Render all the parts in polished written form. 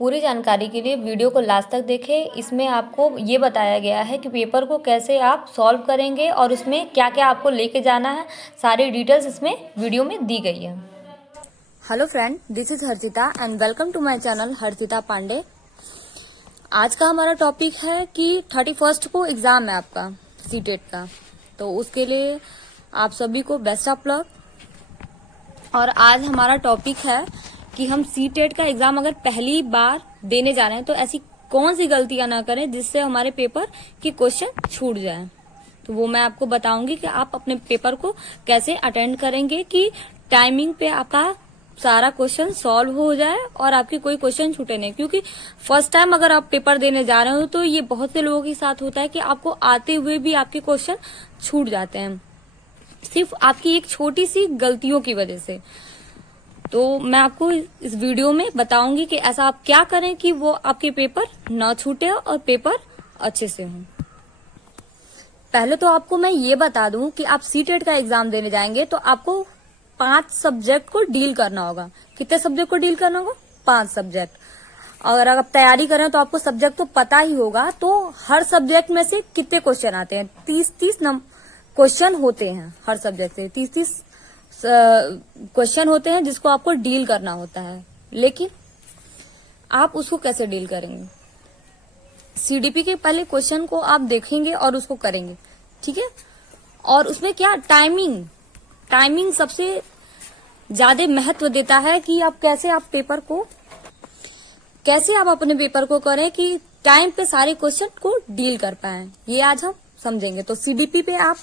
पूरी जानकारी के लिए वीडियो को लास्ट तक देखें। इसमें आपको ये बताया गया है कि पेपर को कैसे आप सॉल्व करेंगे और उसमें क्या क्या आपको लेके जाना है, सारी डिटेल्स इसमें वीडियो में दी गई है। Hello friend, this is Harshita and welcome to my channel Harshita Pandey. आज का हमारा टॉपिक है कि 31 को एग्जाम है आपका सीटेट का, तो उसके लिए आप सभी को बेस्ट ऑफ लक। और आज हमारा टॉपिक है कि हम सीटेट का एग्जाम अगर पहली बार देने जा रहे हैं तो ऐसी कौन सी गलतियां ना करें जिससे हमारे पेपर के क्वेश्चन छूट जाए। तो वो मैं आपको बताऊंगी कि आप अपने पेपर को कैसे अटेंड करेंगे कि टाइमिंग पे आपका सारा क्वेश्चन सॉल्व हो जाए और आपके कोई क्वेश्चन छूटे नहीं। क्योंकि फर्स्ट टाइम अगर आप पेपर देने जा रहे हो तो ये बहुत से लोगों के साथ होता है कि आपको आते हुए भी आपके क्वेश्चन छूट जाते हैं, सिर्फ आपकी एक छोटी सी गलतियों की वजह से। तो मैं आपको इस वीडियो में बताऊंगी कि ऐसा आप क्या करें कि वो आपके पेपर ना छूटे और पेपर अच्छे से हो। पहले तो आपको मैं ये बता दूं कि आप सीटेट का एग्जाम देने जाएंगे तो आपको 5 सब्जेक्ट को डील करना होगा। कितने सब्जेक्ट को डील करना होगा? 5 सब्जेक्ट। अगर आप तैयारी करें तो आपको सब्जेक्ट तो पता ही होगा। तो हर सब्जेक्ट में से कितने क्वेश्चन आते हैं? 30 क्वेश्चन होते हैं हर सब्जेक्ट से। 30 क्वेश्चन होते हैं जिसको आपको डील करना होता है। लेकिन आप उसको कैसे डील करेंगे? सीडीपी के पहले क्वेश्चन को आप देखेंगे और उसको करेंगे, ठीक है। और उसमें क्या टाइमिंग सबसे ज्यादा महत्व देता है कि आप कैसे आप अपने पेपर को करें कि टाइम पे सारे क्वेश्चन को डील कर पाए। ये आज हम समझेंगे। तो सीडीपी पे आप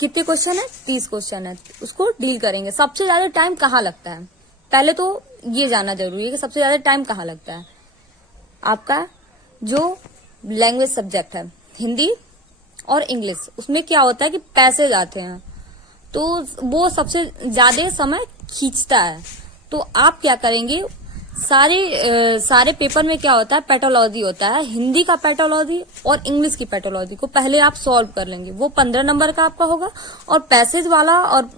कितने क्वेश्चन है? 30 क्वेश्चन है, उसको डील करेंगे। सबसे ज्यादा टाइम कहाँ लगता है? पहले तो ये जानना जरूरी है कि सबसे ज्यादा टाइम कहाँ लगता है। आपका जो लैंग्वेज सब्जेक्ट है, हिंदी और इंग्लिश, उसमें क्या होता है कि पैसेज आते हैं तो वो सबसे ज्यादा समय खींचता है। तो आप क्या करेंगे, सारे पेपर में क्या होता है, पैथोलॉजी होता है। हिंदी का पैथोलॉजी और इंग्लिश की पैथोलॉजी को पहले आप सॉल्व कर लेंगे, वो 15 नंबर का आपका होगा। और पैसेज वाला और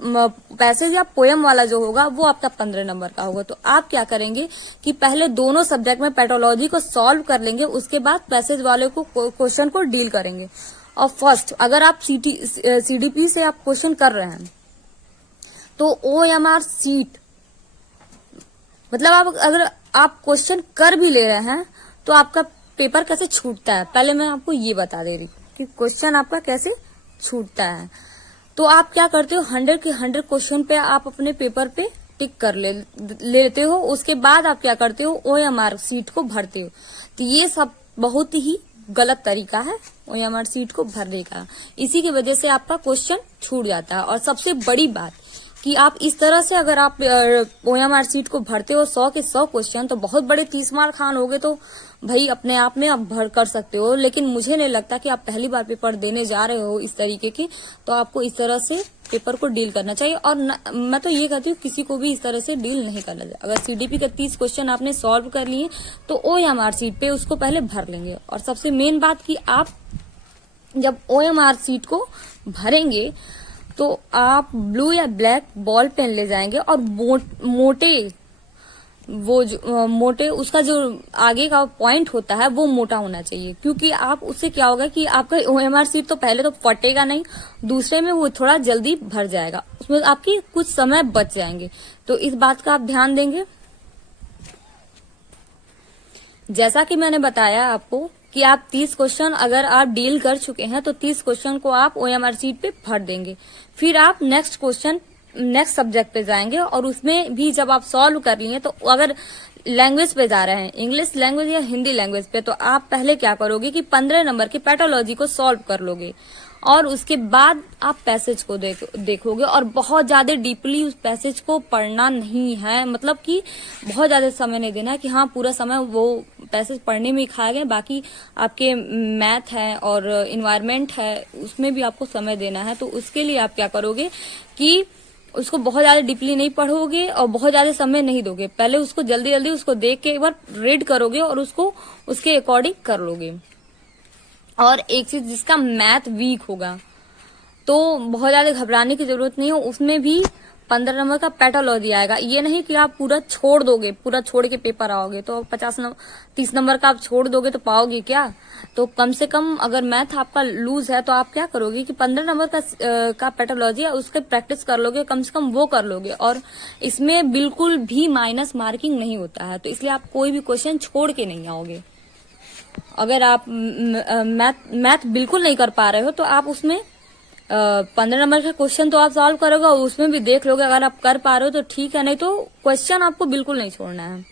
पैसेज या पोयम वाला जो होगा वो आपका 15 नंबर का होगा। तो आप क्या करेंगे कि पहले दोनों सब्जेक्ट में पैथोलॉजी को सॉल्व कर लेंगे, उसके बाद पैसेज वाले को क्वेश्चन को डील करेंगे। और फर्स्ट, अगर आप सीडीपी से आप क्वेश्चन कर रहे हैं तो OMR सीट, मतलब अगर आप क्वेश्चन कर भी ले रहे हैं तो आपका पेपर कैसे छूटता है, पहले मैं आपको ये बता दे रही हूँ कि क्वेश्चन आपका कैसे छूटता है। तो आप क्या करते हो, 100 के 100 क्वेश्चन पे आप अपने पेपर पे टिक कर लेते हो। उसके बाद आप क्या करते हो, OMR सीट को भरते हो। तो ये सब बहुत ही गलत तरीका है OMR सीट को भरने का। इसी की वजह से आपका क्वेश्चन छूट जाता है। और सबसे बड़ी बात कि आप इस तरह से अगर आप OMR सीट को भरते हो 100 के 100 क्वेश्चन, तो बहुत बड़े 30 मार्क खान होगे तो भाई अपने आप में आप भर कर सकते हो। लेकिन मुझे नहीं लगता कि आप पहली बार पेपर देने जा रहे हो इस तरीके की, तो आपको इस तरह से पेपर को डील करना चाहिए। और मैं तो ये कहती हूँ किसी को भी इस तरह से डील नहीं करना चाहिए। अगर सीडीपी का 30 क्वेश्चन आपने सॉल्व कर लिए तो OMR सीट पे उसको पहले भर लेंगे। और सबसे मेन बात कि आप जब OMR सीट को भरेंगे तो आप ब्लू या ब्लैक बॉल पेन ले जाएंगे और मोटे उसका जो आगे का पॉइंट होता है वो मोटा होना चाहिए। क्योंकि आप उससे क्या होगा कि आपका OMR सीट तो पहले तो फटेगा नहीं, दूसरे में वो थोड़ा जल्दी भर जाएगा, उसमें आपकी कुछ समय बच जाएंगे। तो इस बात का आप ध्यान देंगे। जैसा कि मैंने बताया आपको कि आप 30 क्वेश्चन अगर आप डील कर चुके हैं तो 30 क्वेश्चन को आप OMR सीट पे भर देंगे। फिर आप नेक्स्ट सब्जेक्ट पे जाएंगे और उसमें भी जब आप सॉल्व कर लिए तो अगर लैंग्वेज पे जा रहे हैं, इंग्लिश लैंग्वेज या हिंदी लैंग्वेज पे, तो आप पहले क्या करोगे कि 15 नंबर की पैथोलॉजी को सॉल्व कर लोगे। और उसके बाद आप पैसेज को देखोगे और बहुत ज्यादा डीपली उस पैसेज को पढ़ना नहीं है। मतलब कि बहुत ज्यादा समय नहीं देना है कि हाँ पूरा समय वो पैसेज पढ़ने में ही खा गए, बाकी आपके मैथ है और इन्वायरमेंट है उसमें भी आपको समय देना है। तो उसके लिए आप क्या करोगे कि उसको बहुत ज्यादा डीपली नहीं पढ़ोगे और बहुत ज्यादा समय नहीं दोगे। पहले उसको जल्दी जल्दी उसको देख के एक बार रीड करोगे और उसको उसके अकॉर्डिंग कर लोगे। और एक चीज, जिसका मैथ वीक होगा तो बहुत ज्यादा घबराने की जरूरत नहीं है, उसमें भी 15 नंबर का पैथोलॉजी आएगा। ये नहीं कि आप पूरा छोड़ दोगे, पूरा छोड़ के पेपर आओगे तो 30 नंबर का आप छोड़ दोगे तो पाओगे क्या। तो कम से कम अगर मैथ आपका लूज है तो आप क्या करोगे कि 15 नंबर का पैथोलॉजी है उसके प्रैक्टिस कर लोगे, कम से कम वो कर लोगे। और इसमें बिल्कुल भी माइनस मार्किंग नहीं होता है, तो इसलिए आप कोई भी क्वेश्चन छोड़ के नहीं आओगे। अगर आप मैथ बिल्कुल नहीं कर पा रहे हो तो आप उसमें 15 नंबर का क्वेश्चन तो आप सॉल्व करोगे और उसमें भी देख लोगे, अगर आप कर पा रहे हो तो ठीक है, नहीं तो क्वेश्चन आपको बिल्कुल नहीं छोड़ना है।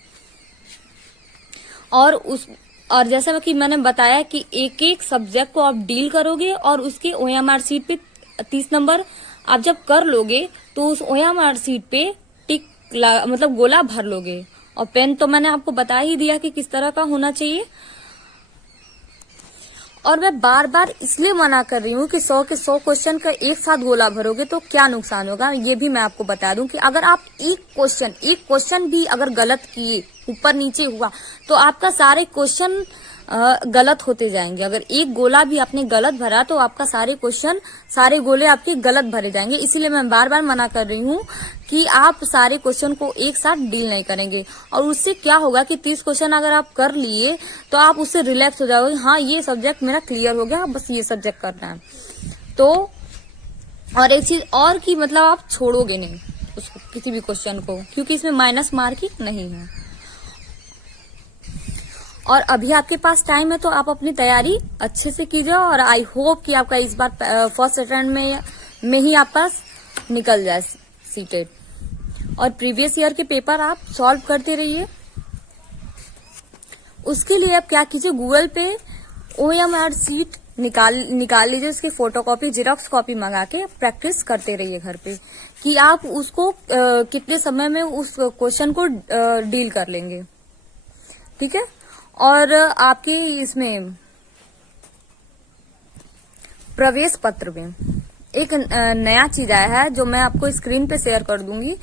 और जैसा कि मैंने बताया कि एक एक सब्जेक्ट को आप डील करोगे और उसके OMR शीट पे 30 नंबर आप जब कर लोगे तो उस OMR शीट पे टिक मतलब गोला भर लोगे। और पेन तो मैंने आपको बता ही दिया कि किस तरह का होना चाहिए। और मैं बार बार इसलिए मना कर रही हूँ कि 100 के 100 क्वेश्चन का एक साथ गोला भरोगे तो क्या नुकसान होगा, ये भी मैं आपको बता दूं कि अगर आप एक क्वेश्चन भी अगर गलत किए, ऊपर नीचे हुआ, तो आपका सारे क्वेश्चन गलत होते जाएंगे। अगर एक गोला भी आपने गलत भरा तो आपका सारे गोले आपके गलत भरे जाएंगे। इसीलिए मैं बार बार मना कर रही हूँ कि आप सारे क्वेश्चन को एक साथ डील नहीं करेंगे। और उससे क्या होगा कि 30 क्वेश्चन अगर आप कर लिए तो आप उससे रिलैक्स हो जाओगे, हाँ ये सब्जेक्ट मेरा क्लियर हो गया, बस ये सब्जेक्ट करना है। तो और एक चीज और कि मतलब आप छोड़ोगे नहीं उसको, किसी भी क्वेश्चन को, क्योंकि इसमें माइनस मार्किंग नहीं है। और अभी आपके पास टाइम है तो आप अपनी तैयारी अच्छे से कीजिए और आई होप कि आपका इस बार फर्स्ट अटेम्प्ट में ही आपका निकल जाए सीटेट। और प्रीवियस ईयर के पेपर आप सॉल्व करते रहिए। उसके लिए आप क्या कीजिए, गूगल पे OMR शीट निकाल लीजिए, उसकी फोटोकॉपी जेरॉक्स कॉपी मंगा के प्रैक्टिस करते रहिए घर पे कि आप उसको कितने समय में उस क्वेश्चन को डील कर लेंगे, ठीक है। और आपके इसमें प्रवेश पत्र में एक नया चीज आया है जो मैं आपको स्क्रीन पे शेयर कर दूंगी,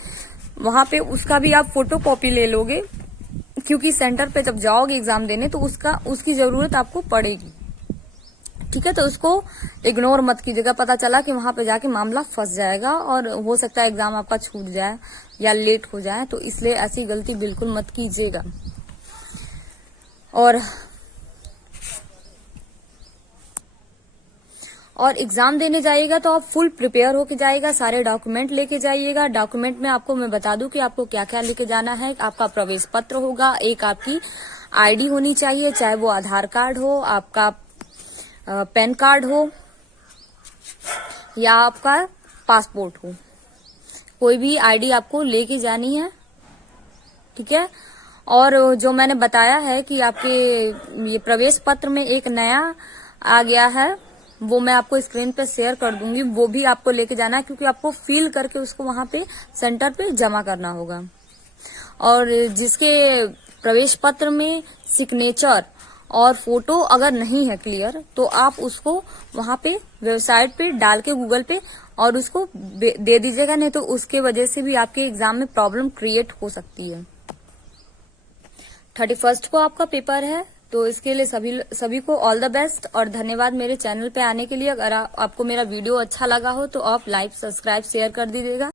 वहां पे उसका भी आप फोटो कॉपी ले लोगे, क्योंकि सेंटर पे जब जाओगे एग्जाम देने तो उसकी जरूरत आपको पड़ेगी, ठीक है। तो उसको इग्नोर मत कीजिएगा, पता चला कि वहां पे जाके मामला फंस जाएगा और हो सकता है एग्जाम आपका छूट जाए या लेट हो जाए, तो इसलिए ऐसी गलती बिल्कुल मत कीजिएगा। और एग्जाम देने जाइएगा तो आप फुल प्रिपेयर होके जाइएगा, सारे डॉक्यूमेंट लेके जाइएगा। डॉक्यूमेंट में आपको मैं बता दूं कि आपको क्या क्या लेके जाना है। आपका प्रवेश पत्र होगा, एक आपकी ID होनी चाहिए, चाहे वो आधार कार्ड हो, आपका पैन कार्ड हो या आपका पासपोर्ट हो, कोई भी ID आपको लेके जानी है, ठीक है। और जो मैंने बताया है कि आपके ये प्रवेश पत्र में एक नया आ गया है, वो मैं आपको स्क्रीन पे शेयर कर दूंगी, वो भी आपको लेके जाना है, क्योंकि आपको फिल करके उसको वहां पे सेंटर पे जमा करना होगा। और जिसके प्रवेश पत्र में सिग्नेचर और फोटो अगर नहीं है क्लियर, तो आप उसको वहां पे वेबसाइट पे डाल के गूगल पे और उसको दे दीजिएगा, नहीं तो उसके वजह से भी आपके एग्जाम में प्रॉब्लम क्रिएट हो सकती है। 31 को आपका पेपर है, तो इसके लिए सभी को ऑल द बेस्ट और धन्यवाद मेरे चैनल पे आने के लिए। अगर आपको मेरा वीडियो अच्छा लगा हो तो आप लाइक, सब्सक्राइब, शेयर कर दीजिएगा।